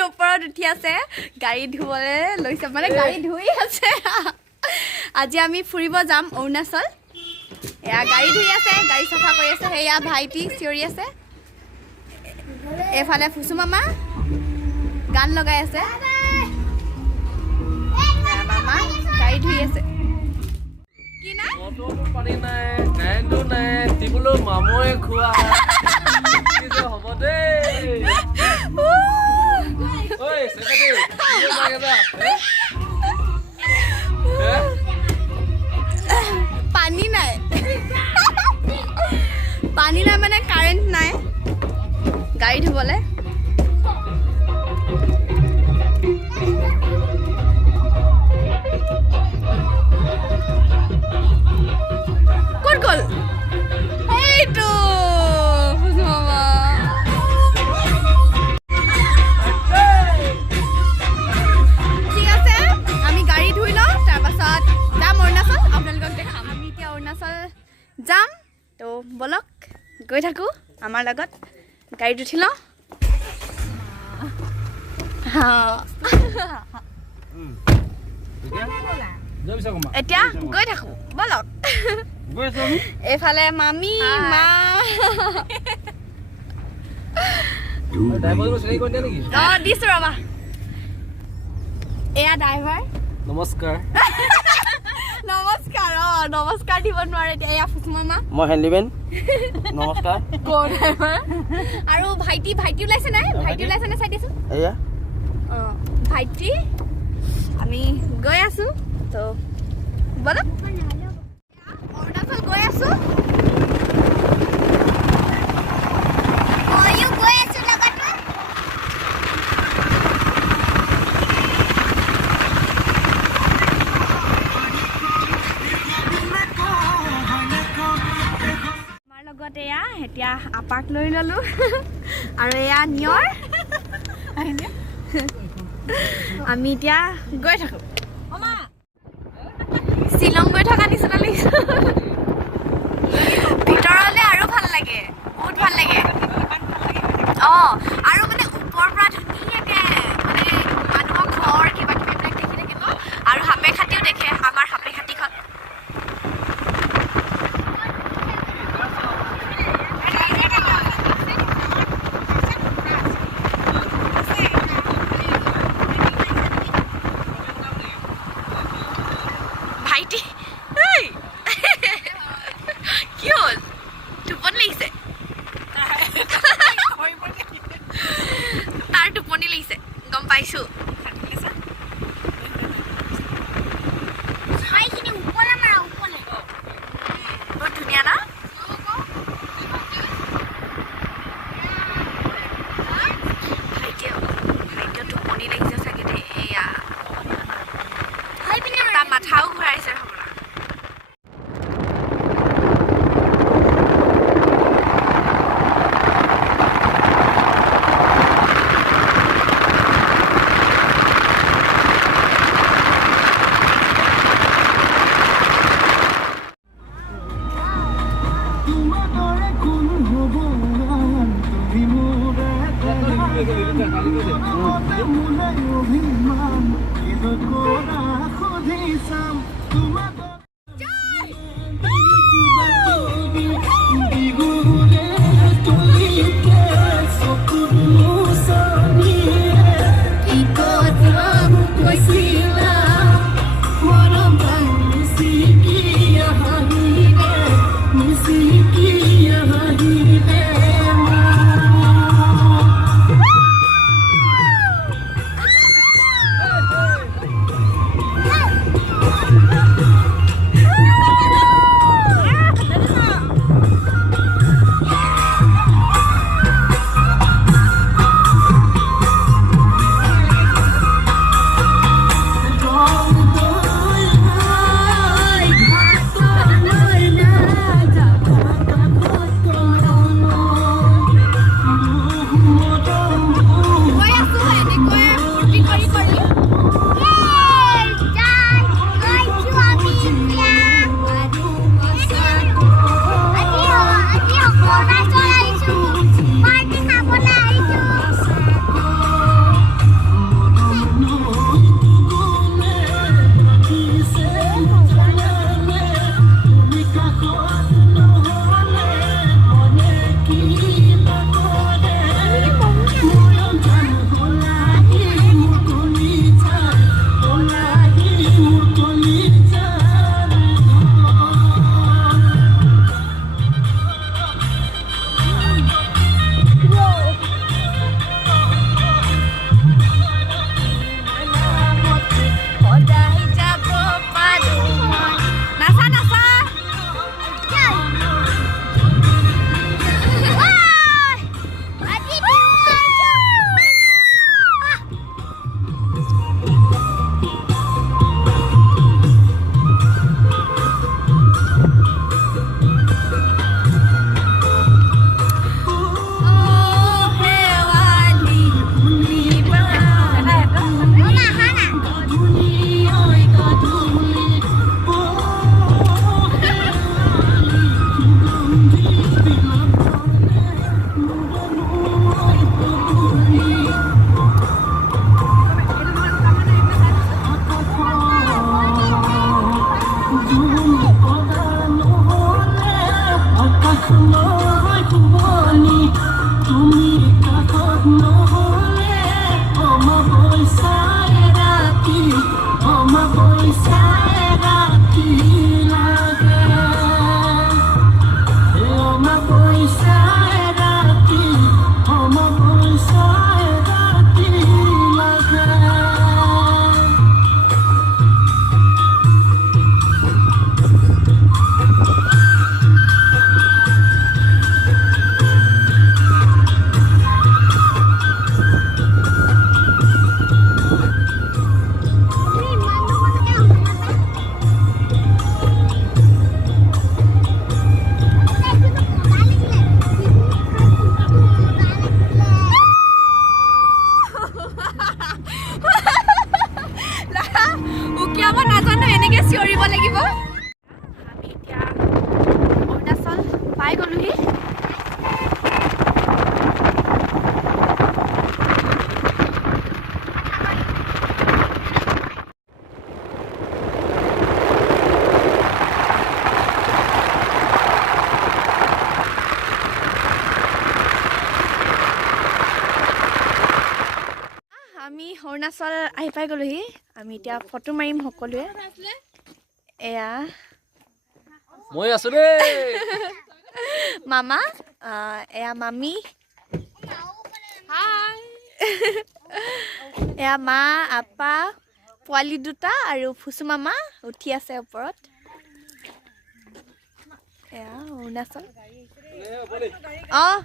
গাড়ীৰ ওপৰত উঠি আছে গাড়ী ধুবলৈ লৈছে মানে গাড়ী ধুই আছে আজি আমি ফুৰিব যাম অৰুণাচল এয়া গাড়ী ধুই আছে গাড়ী চাফা কৰি আছে এয়া ভাইটি চিঞৰি আছে এফালে ফুসু মামা গান লগাই আছে মামা গাড়ী ধুই আছে কি না অটো পাৰি নাই কাৰেণ্টো নাই টিবুলো মাময়ে খোৱা কি যে হ'ব দে ঐ সেকেন্ডে কি লাগেবা পানী নাই পানী নাই মানে কাৰেণ্ট নাই গাড়ী ধুবলে ক'ত গ'ল এইটো মামা ঠিক আছে আমি গাড়ী ধুই লওঁ তাৰপাছত যাম অৰুণাচল আপোনালোকক দেখাম আমি এতিয়া অৰুণাচল যাম তো বলক গৈ থাকোঁ আমাৰ লগত গাড়ীত উঠি লওঁ এতিয়া গৈ থাকোঁ বলক এইফালে মামী মা অঁ দিছোঁ ৰবা এয়া ড্ৰাইভাৰ নমস্কাৰ নমস্কাৰ অঁ নমস্কাৰ দিব নোৱাৰে এতিয়া এয়া ফুচু মামা মই হেণ্ডিমেন নমস্কাৰ ড্ৰাইভাৰ আৰু ভাইটি ওলাইছে নাই ভাইটি ওলাইছে নে চাই দিছোঁ এয়া অঁ ভাইটি আমি গৈ আছোঁ তো বলক অৰুণাচল গৈ আছোঁ ময়ো গৈ আছোঁ লগতে আমাৰ লগত এয়া এতিয়া আপাক লৈ ল'লোঁ আৰু এয়া নিয়ৰ আমি এতিয়া গৈ থাকোঁ শ্বিলং গৈ থকা নিচিনা লাগিছে ভিতৰলৈ আৰু ভাল লাগে বহুত ভাল লাগে অঁ আৰু মানে ওপৰৰ পৰা ধুনীয়াকৈ মানে মানুহৰ ঘৰ কিবা কিবি এইবিলাক দেখি থাকিব আৰু সাপে খাতিও দেখে আমাৰ সাপে খাতিখন ভাইটি কি হ'ল টোপনি লাগিছে তাৰ টোপনি লাগিছে গম পাইছোঁ বহুত ধুনীয়া না ভাইটিও টোপনি লাগিছে চাগে দেই এয়া তাৰ মাথাও ঘূৰাইছে হ'বলা পাই গ'লোহি আমি অৰুণাচল আহি পাই গ'লোহি আমি এতিয়া ফটো মাৰিম সকলোৱে এয়া মই আছো দেই মামা এয়া মামী হাই এয়া মা আপা পোৱালি দুটা আৰু ফুচু মামা উঠি আছে ওপৰত এয়া অৰুণাচল অঁ